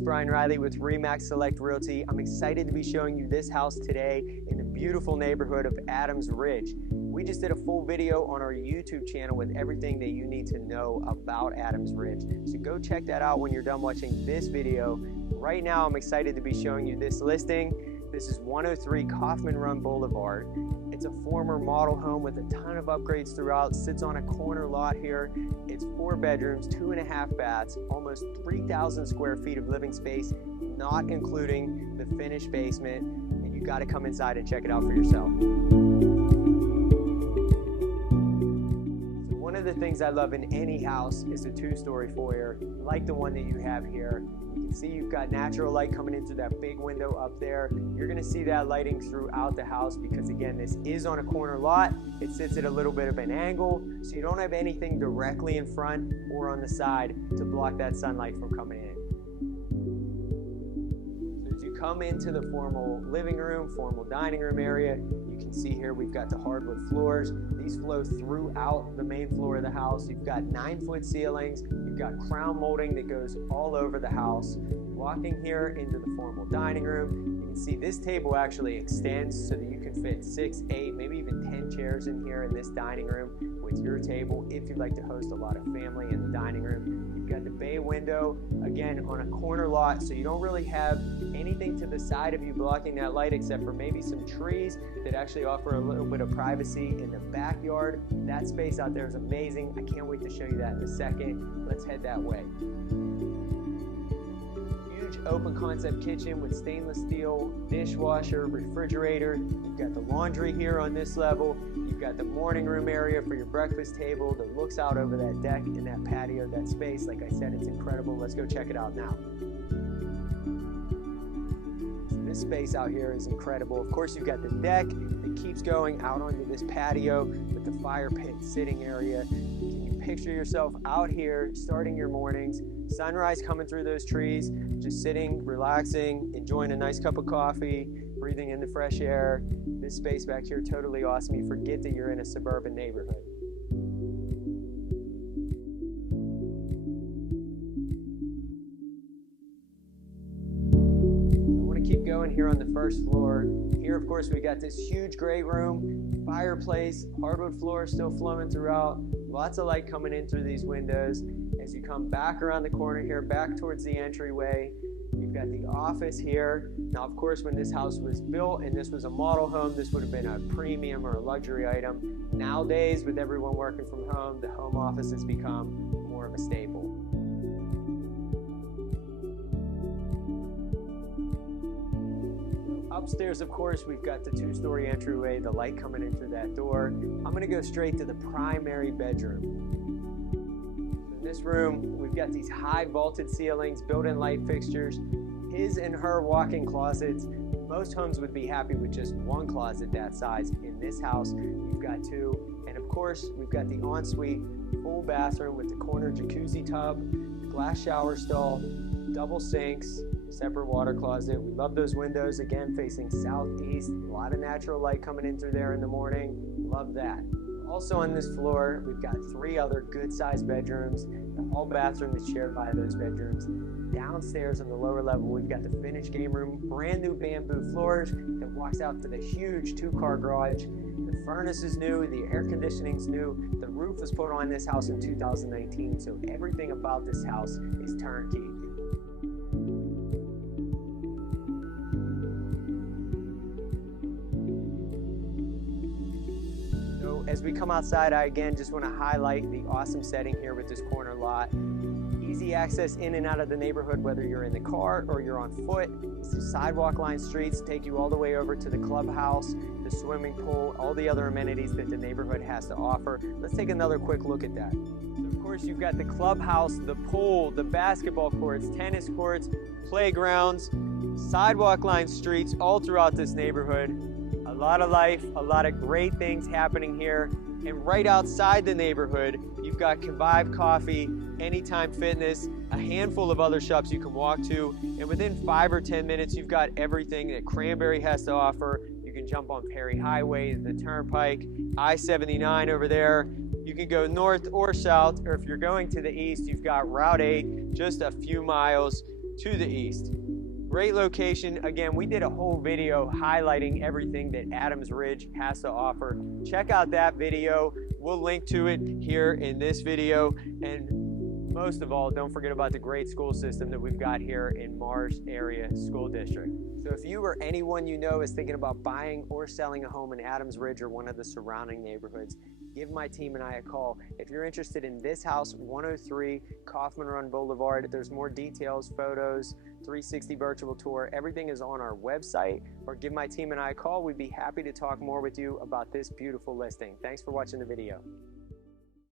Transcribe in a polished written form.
it's Brian Riley with RE/MAX Select Realty. I'm excited to be showing you this house today in the beautiful neighborhood of Adams Ridge. We just did a full video on our YouTube channel with everything that you need to know about Adams Ridge. So go check that out when you're done watching this video. Right now, I'm excited to be showing you this listing. This is 103 Kaufman Run Boulevard. It's a former model home with a ton of upgrades throughout. Sits on a corner lot here. It's 4 bedrooms, 2.5 baths, almost 3,000 square feet of living space, not including the finished basement. And you got to come inside and check it out for yourself. So one of the things I love in any house is a 2-story foyer, like the one that you have here. You can see you've got natural light coming into that big window up there. You're going to see that lighting throughout the house because, again, this is on a corner lot. It sits at a little bit of an angle, so you don't have anything directly in front or on the side to block that sunlight from coming in. So as you come into the formal living room, formal dining room area, you can see here we've got the hardwood floors. These flow throughout the main floor of the house. You've got 9-foot ceilings. You've got crown molding that goes all over the house. Walking here into the formal dining room, you can see this table actually extends so that you can fit 6, 8, maybe even 10 chairs in here in this dining room with your table if you'd like to host a lot of family in the dining room. You've got the bay window, again, on a corner lot, so you don't really have anything to the side of you blocking that light except for maybe some trees that actually offer a little bit of privacy in the backyard. That space out there is amazing. I can't wait to show you that in a second. Let's head that way. Huge open concept kitchen with stainless steel dishwasher, refrigerator. You've got the laundry here on this level. You've got the morning room area for your breakfast table that looks out over that deck and that patio, that space. Like I said, it's incredible. Let's go check it out now. This space out here is incredible. Of course, you've got the deck that keeps going out onto this patio with the fire pit sitting area. Can you picture yourself out here starting your mornings, sunrise coming through those trees, just sitting, relaxing, enjoying a nice cup of coffee, breathing in the fresh air. This space back here, totally awesome. You forget that you're in a suburban neighborhood. Keep going here on the first floor. Here, of course, we got this huge great room, fireplace, hardwood floor still flowing throughout, lots of light coming in through these windows. As you come back around the corner here, back towards the entryway, you've got the office here. Now, of course, when this house was built and this was a model home, this would have been a premium or a luxury item. Nowadays, with everyone working from home, the home office has become more of a staple. Upstairs, of course, we've got the 2-story entryway, the light coming in through that door. I'm going to go straight to the primary bedroom. In this room, we've got these high vaulted ceilings, built-in light fixtures, his and her walk-in closets. Most homes would be happy with just one closet that size. In this house, you've got 2. And of course, we've got the ensuite full bathroom with the corner jacuzzi tub, glass shower stall, double sinks, separate water closet. We love those windows, again, facing southeast. A lot of natural light coming in through there in the morning. Love that. Also on this floor, we've got 3 other good-sized bedrooms. The hall bathroom is shared by those bedrooms. Downstairs on the lower level, we've got the finished game room, brand new bamboo floors that walks out to the huge 2-car garage. The furnace is new, the air conditioning's new. The roof was put on this house in 2019, so everything about this house is turnkey. As we come outside, I again just want to highlight the awesome setting here with this corner lot. Easy access in and out of the neighborhood, whether you're in the car or you're on foot. Sidewalk line streets take you all the way over to the clubhouse, the swimming pool, all the other amenities that the neighborhood has to offer. Let's take another quick look at that. So of course, you've got the clubhouse, the pool, the basketball courts, tennis courts, playgrounds, sidewalk line streets all throughout this neighborhood. A lot of life, a lot of great things happening here. And right outside the neighborhood, you've got Convive Coffee, Anytime Fitness, a handful of other shops you can walk to. And within 5 or 10 minutes, you've got everything that Cranberry has to offer. You can jump on Perry Highway, the Turnpike, I-79 over there. You can go north or south, or if you're going to the east, you've got Route 8, just a few miles to the east. Great location. Again, we did a whole video highlighting everything that Adams Ridge has to offer. Check out that video. We'll link to it here in this video. And most of all, don't forget about the great school system that we've got here in Mars Area School District. So if you or anyone you know is thinking about buying or selling a home in Adams Ridge or one of the surrounding neighborhoods, give my team and I a call. If you're interested in this house, 103 Kaufman Run Boulevard, there's more details, photos, 360 virtual tour, everything is on our website, or give my team and I a call. We'd be happy to talk more with you about this beautiful listing. Thanks for watching the video.